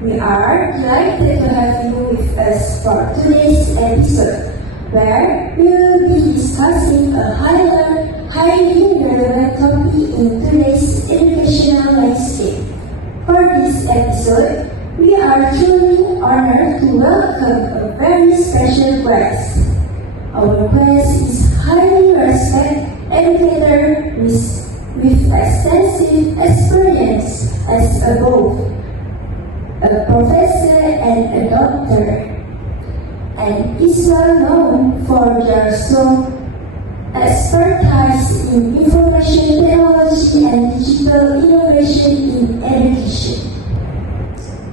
We are delighted to have you with us for today's episode, where we will be discussing a highly relevant topic in today's educational landscape. For this episode, we are truly honored to welcome a very special guest. Our guest is highly respected educator with extensive experience as a professor and a doctor, and is well known for their strong expertise in information technology and digital innovation in education.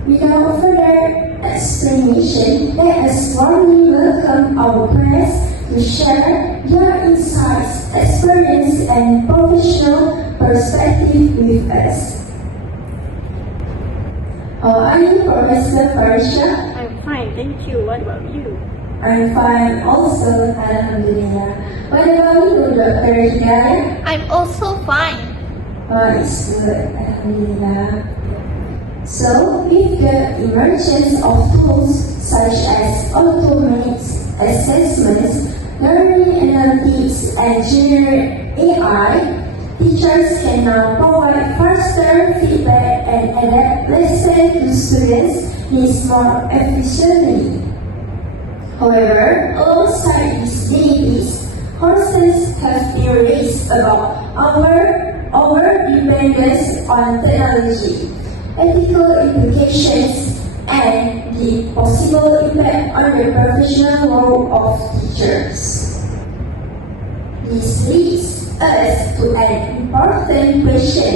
Without further explanation, let us warmly welcome our guests to share their insights, experience, and professional perspective with us. How are you, Professor Farisha? I'm fine, thank you. What about you? I'm fine also, Alhamdulillah. What about you, Dr. Hidayah? I'm also fine. Oh, it's good, Alhamdulillah. So, with the emergence of tools such as automated assessments, learning analytics, and generative AI, teachers can now provide faster feedback and adapt lessons to students' needs more efficiently. However, alongside these benefits, concerns have been raised about our dependence on technology, ethical implications, and the possible impact on the professional role of teachers. This leads us to an important question,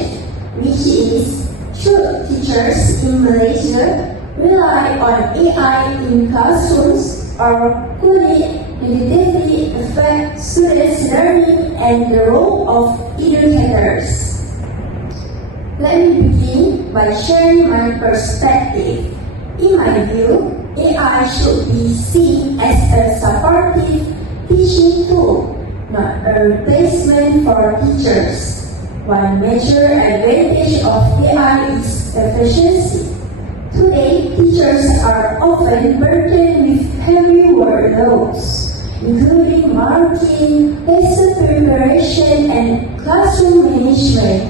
which is, should teachers in Malaysia rely on AI in classrooms, or could it negatively affect students' learning and the role of educators? Let me begin by sharing my perspective. In my view, AI should be seen as a supportive teaching tool, not a replacement for teachers. One major advantage of AI is efficiency. Today, teachers are often burdened with heavy workloads, including marking, lesson preparation, and classroom management.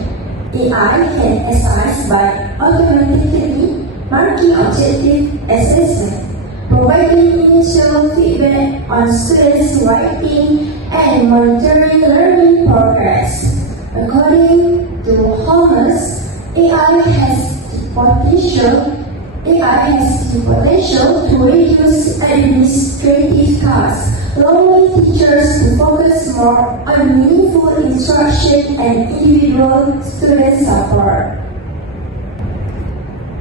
AI can assist by automatically marking objective assessment, providing initial feedback on students' writing, and monitoring learning progress. According to Holmes, AI has the potential to reduce administrative tasks, allowing teachers to focus more on meaningful instruction and individual student support.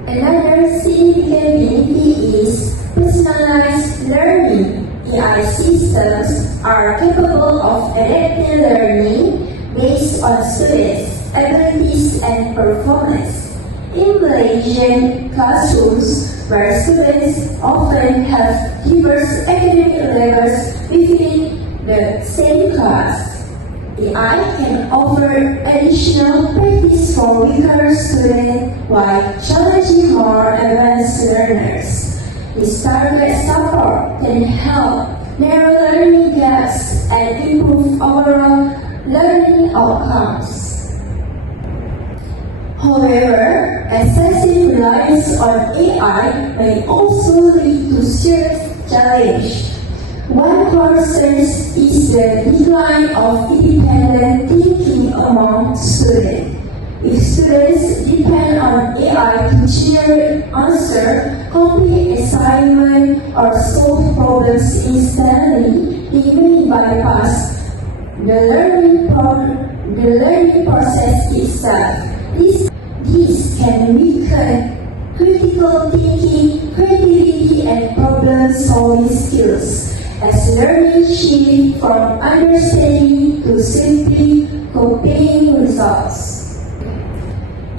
Another significant benefit is personalized learning. AI systems are capable of adapting learning based on students' abilities and performance. In Malaysian classrooms, where students often have diverse academic levels within the same class, AI can offer additional practice for weaker students while challenging more advanced learners. This target support can help narrow learning gaps and improve overall learning outcomes. However, excessive reliance on AI may also lead to serious challenge. One concern is the decline of independent thinking among students. If students depend on AI to generate answers, complete assignments, or solve problems instantly, they may bypass the learning process itself. This can weaken critical thinking, creativity, and problem-solving skills, as learning shifts from understanding to simply copying results.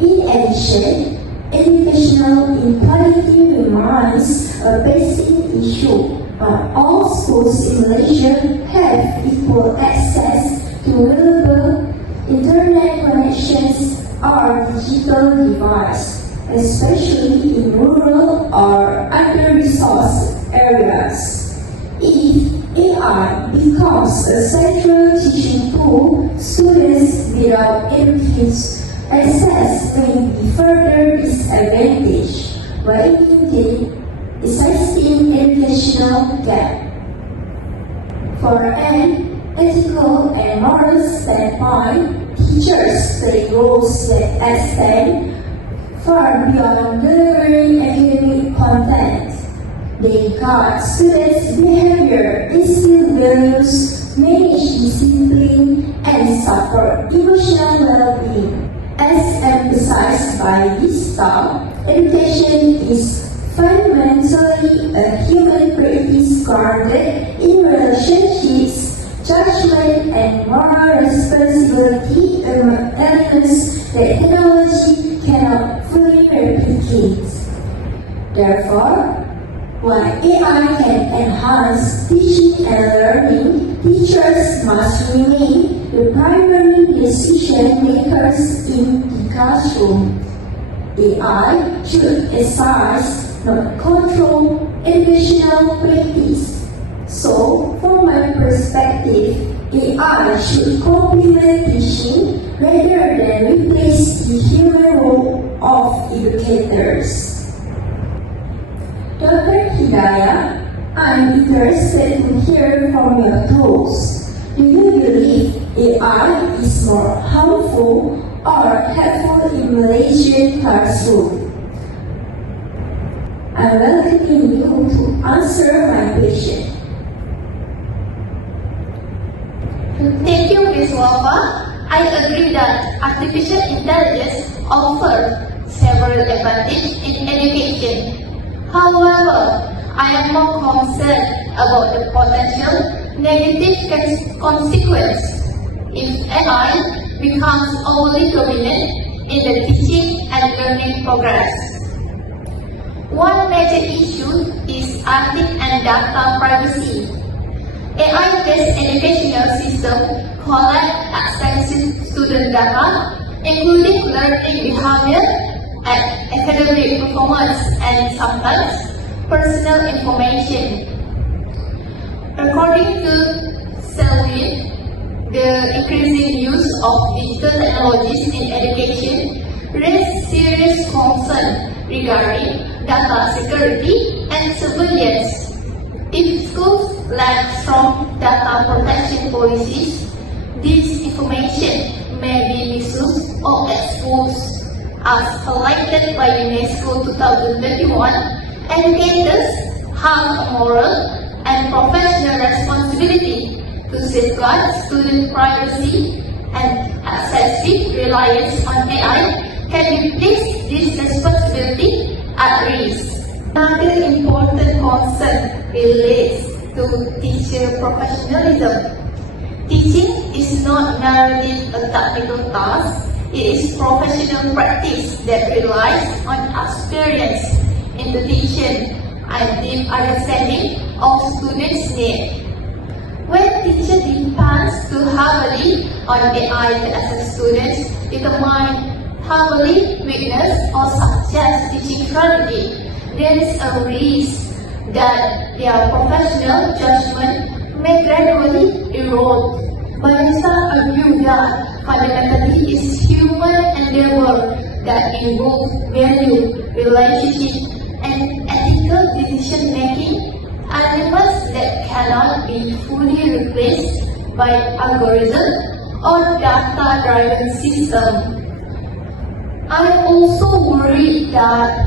In addition, educational inequality remains a basic issue. Not all schools in Malaysia have equal access to reliable internet connections or digital devices. especially in rural or under-resourced areas. If AI becomes a central teaching tool, students without adequate access may be further disadvantaged, widening the existing educational gap. For an ethical and moral standpoint, teachers play roles that extend far beyond delivering academic content. They guide students' behavior, instill values, manage discipline, and support emotional well-being. As emphasized by this talk, education is fundamentally a human practice grounded in relationships, judgment, and moral responsibility, elements that technology cannot fully replicate. Therefore, while AI can enhance teaching and learning, teachers must remain the primary decision makers in the classroom. AI should exercise, not control, educational practice. So, from my perspective, AI should complement teaching rather than replace the human role of educators. Dr. Hidayah, I'm interested to hear from your thoughts. Do you believe AI is more harmful or helpful in Malaysian classroom? I welcome you to answer my question. Thank you, Ms. Wafa. I agree that artificial intelligence offers several advantages in education. However, I am more concerned about the potential negative consequences if AI becomes overly dominant in the teaching and learning progress. One major issue is ethics and data privacy. AI-based educational systems collect extensive student data, including learning behavior, academic performance, and sometimes personal information. According to Selwyn, the increasing use of digital technologies in education raises serious concern regarding data security and surveillance. If schools lack strong data protection policies, this information may be misused or exposed. As highlighted by UNESCO 2021, educators have a moral and professional responsibility to safeguard student privacy, and excessive reliance on AI can place this responsibility at risk. Another important concern relates to teacher professionalism. Teaching is not merely a technical task, it is professional practice that relies on experience, intuition, and deep understanding of students' needs. When teachers depend too heavily on AI to assess students, determine heavily weakness or suggest teaching strategy, there is a risk that their professional judgment may gradually erode. Banyak argue that fundamentally is human endeavor that involves value, relationship, and ethical decision-making, elements that cannot be fully replaced by algorithms or data-driven systems. I am also worried that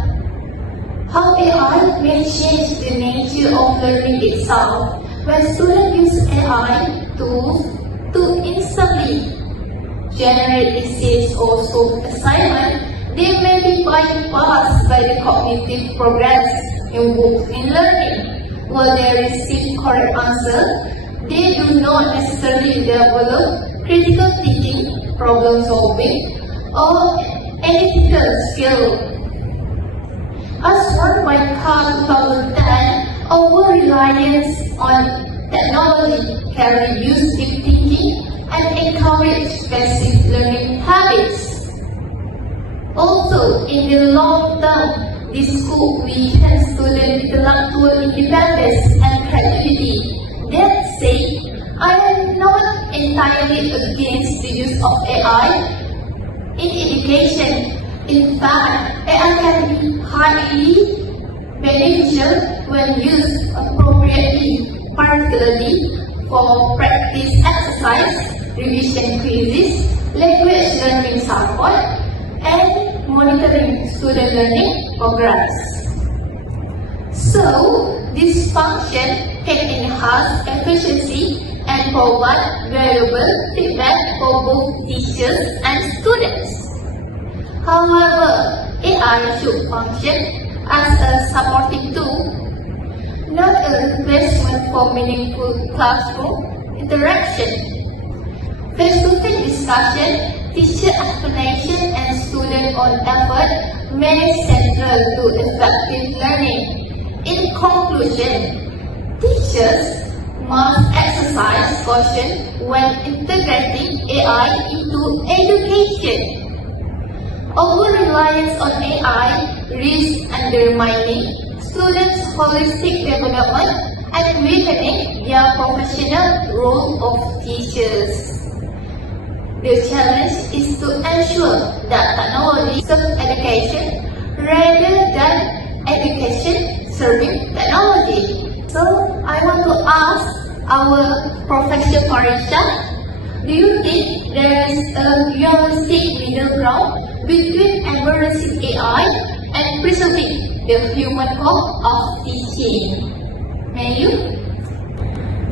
how AI may change the nature of learning itself. When students use AI tools to instantly generate essays or solve assignments, they may be bypassed by the cognitive progress involved in learning. While they receive correct answers, they do not necessarily develop critical thinking, problem solving, or analytical skills. As one by Carl 2010, over-reliance on technology can reduce deep thinking and encourage passive learning habits. Also, in the long term, this could weaken student intellectual independence and creativity. That said, I am not entirely against the use of AI in education. In fact, AI can be highly beneficial when used appropriately, particularly for practice exercise, revision quizzes, language learning support, and monitoring student learning progress. So, this function can enhance efficiency and provide valuable feedback for both teachers and students. However, AI should function as a supporting tool, not a replacement for meaningful classroom interaction. Face-to-face discussion, teacher explanation, and student-owned effort may central to effective learning. In conclusion, teachers must exercise caution when integrating AI into education. Over-reliance on AI risks undermining students' holistic development and weakening their professional role of teachers. The challenge is to ensure that technology serves education rather than education serving technology. So, I want to ask our Professor Farisha, do you think there is a realistic middle ground between embracing AI and preserving the human core of teaching? May you?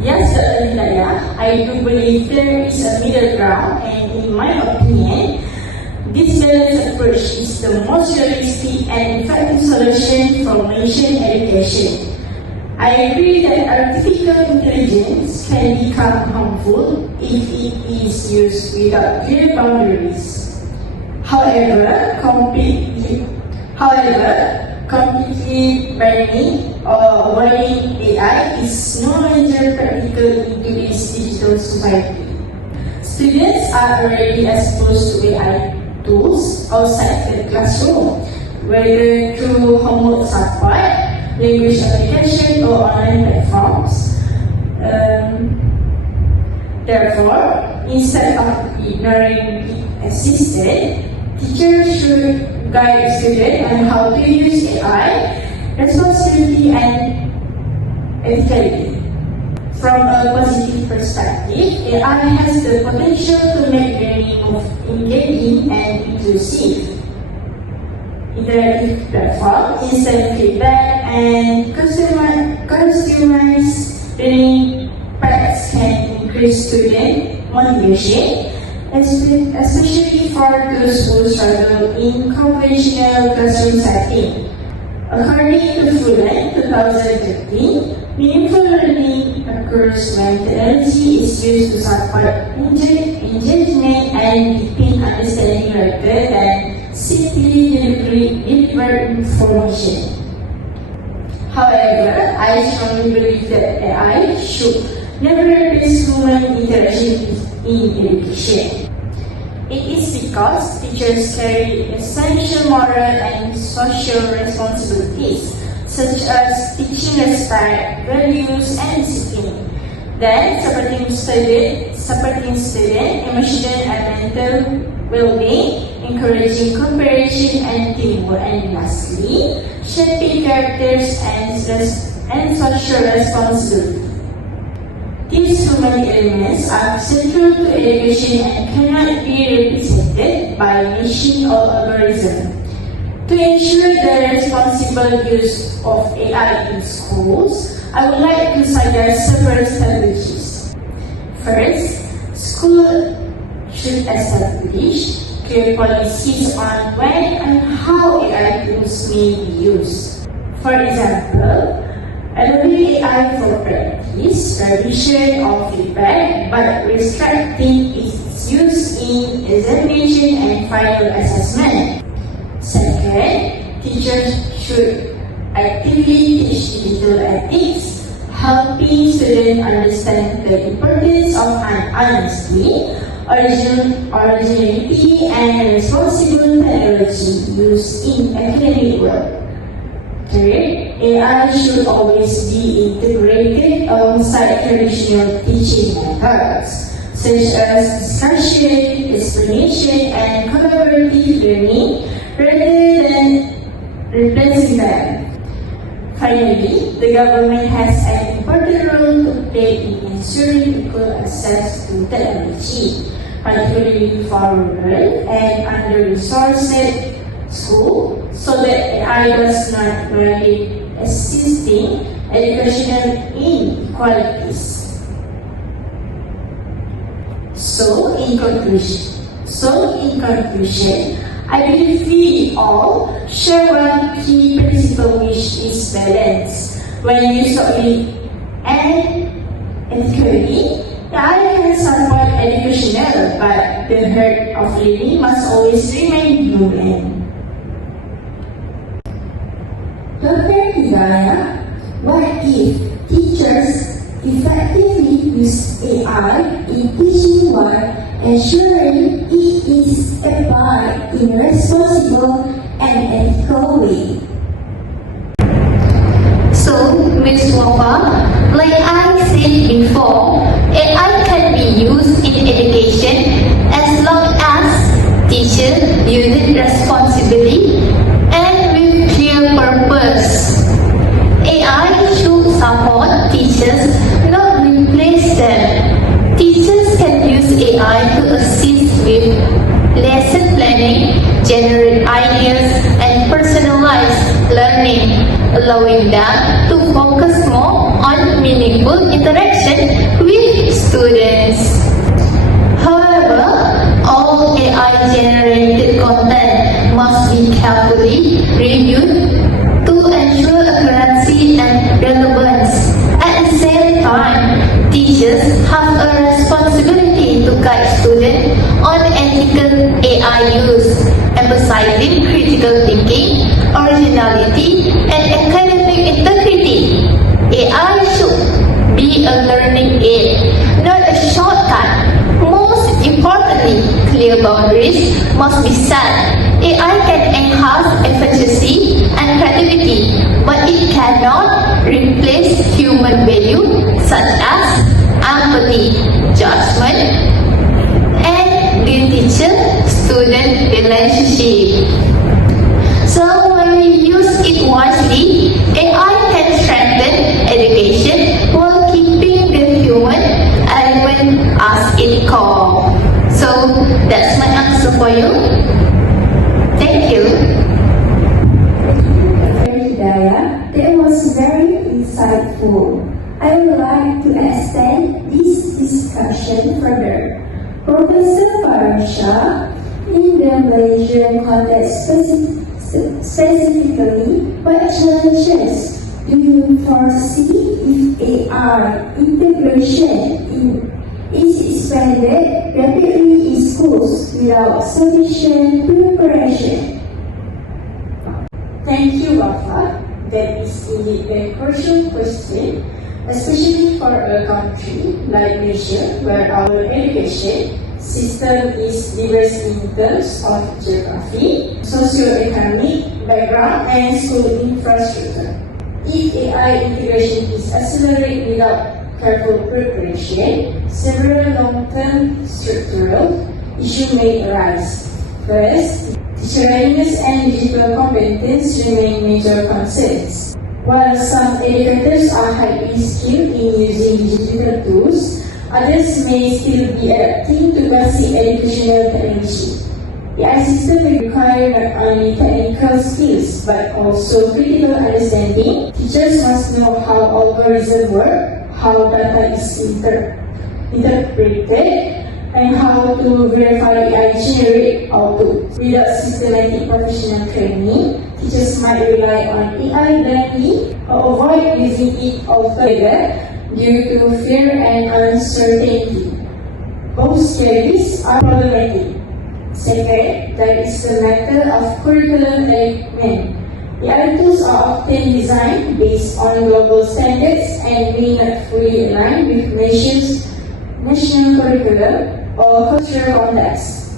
Yes, Lilaya, I do believe there is a middle ground, and in my opinion, this balanced approach is the most realistic and effective solution for nation education. I agree that artificial intelligence can become harmful if it is used without clear boundaries. However, completely banning or avoiding AI is no longer practical in today's digital society. Students are already exposed to AI tools outside the classroom, whether through homework support, language application, or online platforms. Therefore, instead of ignoring the assistant, teachers should guide students on how to use AI responsibly and ethically. From a positive perspective, AI has the potential to make learning more engaging and inclusive. Interactive platforms, instant feedback, and customized learning paths can increase student motivation, especially for those who struggle in conventional classroom setting. According to Fullen 2013, meaningful learning occurs when technology is used to support engagement and deepen understanding rather than simply deliver information. However, I strongly believe that AI should never replace human interaction in education. It is because teachers carry essential moral and social responsibilities, such as teaching respect, values, and discipline. Then, supporting student emotional and mental well-being, encouraging cooperation and teamwork, and lastly, shaping characters and social responsibility. These human elements are central to education and cannot be represented by machine or algorithm. To ensure the responsible use of AI in schools, I would like to suggest several strategies. First, schools should establish clear policies on when and how AI tools may be used. For example, allowing AI for practice, revision, or feedback, but restricting its use in examination and final assessment. Second, teachers should actively teach digital ethics, helping students understand the importance of honesty, originality, and responsible technology used in academic work. Third, AI should always be integrated alongside traditional teaching methods, such as discussion, explanation, and collaborative learning, rather than replacing them. Finally, the government has an important role to play in ensuring equal access to technology, particularly for rural and under-resourced schools, so that AI does not violate existing educational inequalities. So, in conclusion, I believe we all share one key principle, which is balance. When used solely and ethically, AI can support educational, but the heart of learning must always remain human. Dr. Hidayah, what if teachers effectively use AI in teaching while ensuring it is applied in a responsible and ethical way? So, Ms. Wafa, like I said before, AI can be used in education as long as teachers use it responsibly and with clear purpose. AI should support teachers, not replace them. Teachers can use AI to assist with lesson planning, generate ideas, and personalize learning, allowing them to focus more on meaningful interaction with students. However, all AI-generated content must be carefully reviewed to ensure accuracy and relevance. At the same time, teachers have a responsibility to guide students on ethical AI use, emphasizing critical thinking, originality, and academic integrity. AI should be a learning aid, not a shortcut. Most importantly, clear boundaries must be set. AI can enhance efficiency and creativity, but it cannot replace human value such as empathy, judgment, and the teacher-student relationship. So when we use it wisely, AI can strengthen education while keeping the human element as its core. So that's my answer for you. Thank you. Dr. Hidayah, that was very insightful. I would like to extend this discussion further. Professor Farsha, in the Malaysian context specifically, what challenges do you foresee if AI integration is expanded rapidly in schools without sufficient preparation? Thank you, Wafa. That is indeed a crucial question, especially for a country like Malaysia, where our education system is diverse in terms of geography, socio-economic background, and school infrastructure. If AI integration is accelerated without careful preparation, several long-term structural issues may arise. First, teacher readiness and digital competence remain major concerns. While some educators are highly skilled in using digital tools, others may still be adapting to basic educational technology. The AI system will require not only technical skills but also critical understanding. Teachers must know how algorithms work, how data is interpreted, and how to verify AI-generated output. Without systematic professional training, teachers might rely on AI blindly or avoid using it altogether due to fear and uncertainty. Both strategies are problematic. Second, there is the matter of curriculum alignment. AI tools are often designed based on global standards and may not fully align with national curriculum. or cultural context.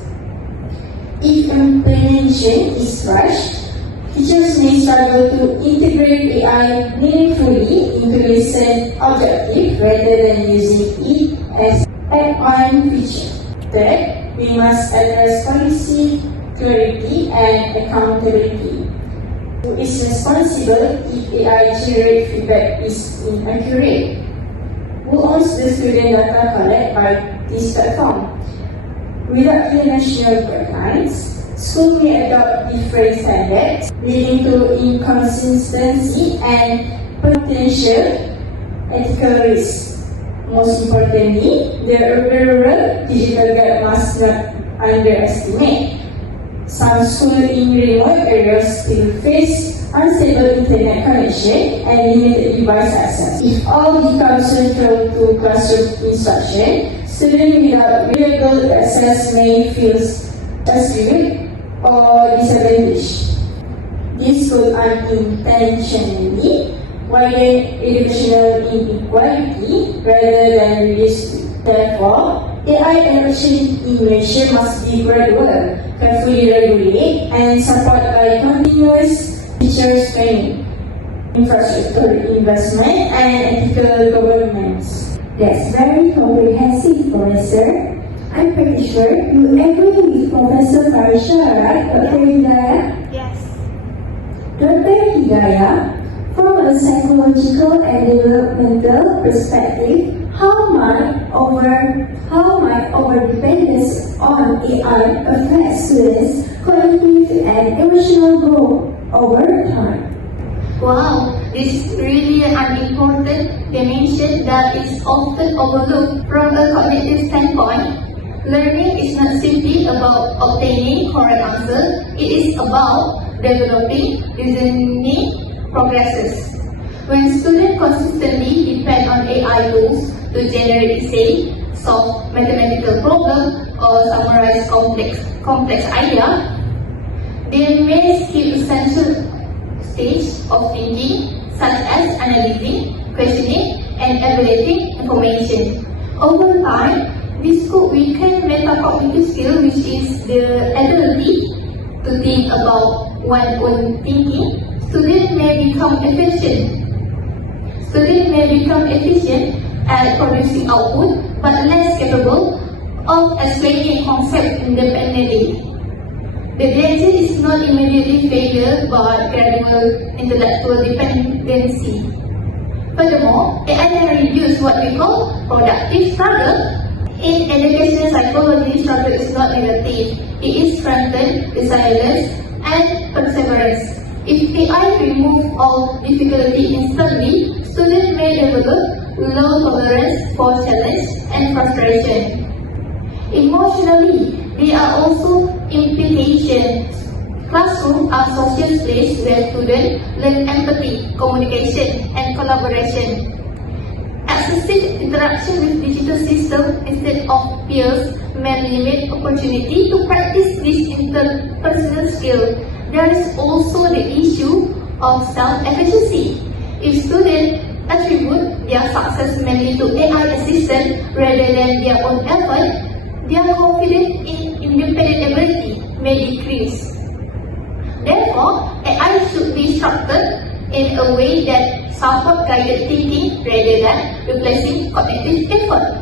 If implementation is rushed, teachers may struggle to integrate AI meaningfully into lesson objective rather than using it as add-on feature. Third, we must address policy clarity and accountability. Who is responsible if AI generated feedback is inaccurate? Who owns the student data collected by this platform? Without international guidelines, schools may adopt different standards, leading to inconsistency and potential ethical risks. Most importantly, the overall digital guide must not underestimate. Some schools in remote areas still face unstable internet connection and limited device access. If all becomes central to classroom instruction, students without reliable access may feel excluded or disadvantaged. This could unintentionally widen educational inequality rather than reduce it. Therefore, AI adoption innovation must be gradual, carefully regulated, and supported by continuous teacher training, infrastructure investment, and ethical governance. That's very comprehensive, Professor. I'm pretty sure you agree with Professor Farisha, right, Dr. Hidayah? Yes. Dr. Hidayah, from a psychological and developmental perspective, how might over-dependence on AI affect students' cognitive and emotional growth over time? Wow, this is really an important dimension that is often overlooked from a cognitive standpoint. Learning is not simply about obtaining correct answers, it is about developing reasoning progresses. When students consistently depend on AI tools to generate essays, solve mathematical problems, or summarize complex ideas, they may skip essential stages of thinking, such as analyzing, questioning, and evaluating information. Over time, this could weaken metacognitive skill, which is the ability to think about one's own thinking. Students may become efficient at producing output, but less capable of explaining concepts independently. The danger is not immediately failure, but gradual intellectual dependency. Furthermore, AI can reduce what we call productive struggle. In educational psychology, struggle is not negative. It is strengthened resilience and perseverance. If AI removes all difficulty instantly, students may develop low tolerance for challenge and frustration. Emotionally, there are also implications. Classrooms are social spaces where students learn empathy, communication, and collaboration. Excessive interaction with digital systems instead of peers may limit opportunity to practice these interpersonal skills. There is also the issue of self-efficacy. If students attribute their success mainly to AI assistance rather than their own effort, their confidence in independent ability may decrease. Therefore, AI should be structured in a way that supports guided thinking rather than replacing cognitive effort.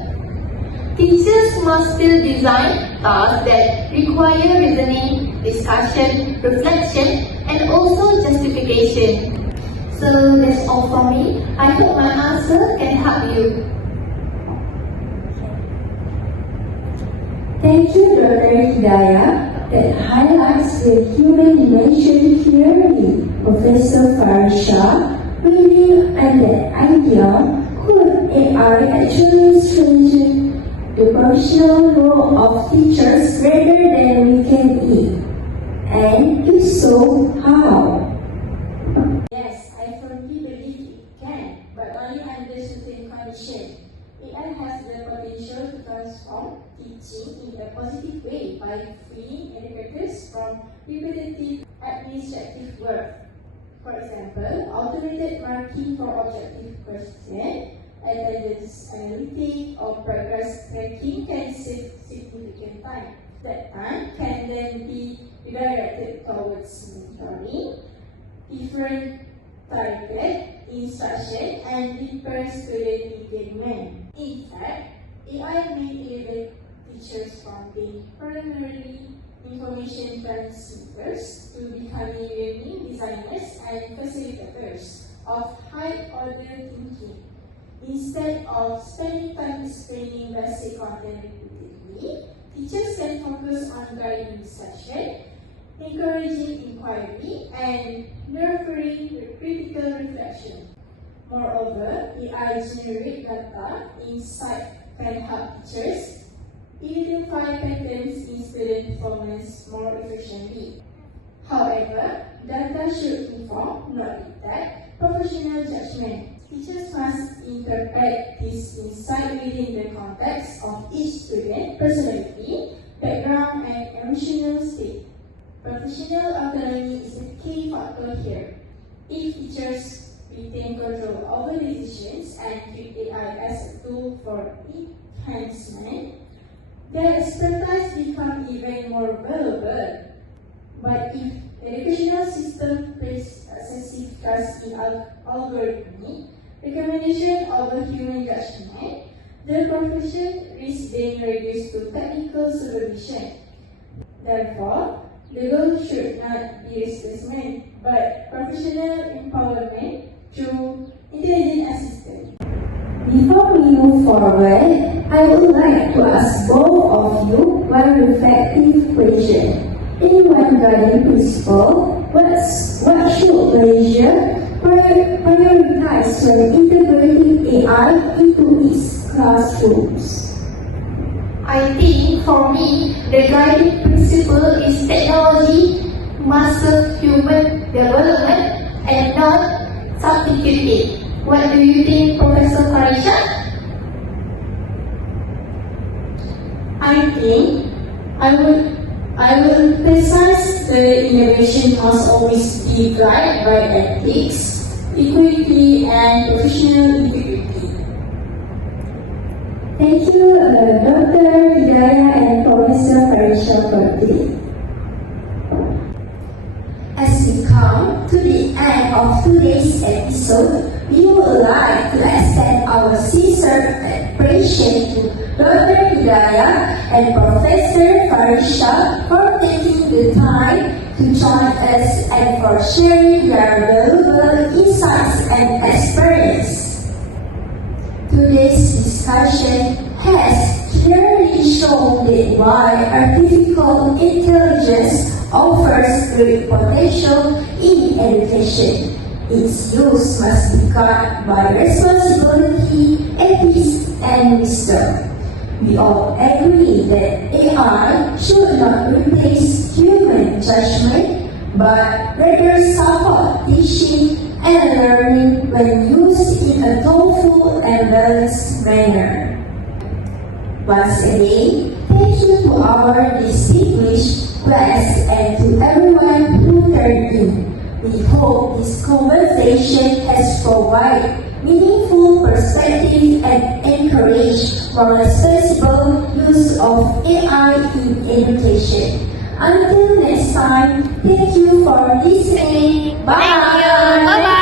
Teachers must still design tasks that require reasoning, discussion, reflection, and also justification. So that's all from me. I hope my answer can help you. Thank you, Dr. Hidayah. That highlights the human dimension clearly. Professor Farisha, really, and that idea, could AI actually strengthen the professional role of teachers rather than weaken it? And if so, how? Yes, I firmly believe it can, but only under certain conditions. AI has the potential to transform teaching in a positive way by freeing educators from repetitive administrative work. For example, automated marking for objective questions, attendance analytics, or progress tracking can save taken time. That time can then be redirected towards monitoring, different target, instruction, and deeper student engagement. In fact, AI may elevate teachers from being primarily information transmitters to becoming learning designers and facilitators of high-order thinking. Instead of spending time explaining basic content repeatedly, teachers can focus on guiding discussion, encouraging inquiry, and nurturing critical reflection. Moreover, AI-generated data insight can help teachers identify patterns in student performance more efficiently. However, data should inform, not dictate, professional judgment. Teachers must interpret this insight within the context of each student's personality, background, and emotional state. Professional autonomy is a key factor here. If teachers retain control over decisions and treat AI as a tool for enhancement, their expertise becomes even more valuable. But if the educational system places excessive trust in algorithmic recommendation over human judgment, the profession risks being reduced to technical supervision. Therefore, the goal should not be replacement, but professional empowerment through intelligent assistance. Before we move forward, I would like to ask both of you one reflective question. In one guiding principle, what should Malaysia prioritize when integrating AI into its classrooms? I think for me, the guiding principle is technology must serve human development and not substitute it. What do you think, Professor Farisha? I think I will emphasize the innovation must always be guided by ethics, equity, and professional integrity. Thank you, Dr. Hidayah and Professor Farisha for today. As we come to the end of today's episode, we would like to extend our sincere appreciation to Dr. Hidayah and Professor Farisha for taking the time to join us and for sharing their valuable insights and experience. Today's discussion has clearly shown that while artificial intelligence offers great potential in education, its use must be guided by responsibility, ethics, and wisdom. We all agree that AI should not replace human judgment, but rather support teaching and learning when used in a thoughtful and balanced manner. Once again, thank you to our distinguished guests and to everyone who turned in. We hope this conversation has provided meaningful perspective and encouraged more responsible use of AI in education. Until next time, thank you for listening. Bye. Thank you. Bye-bye.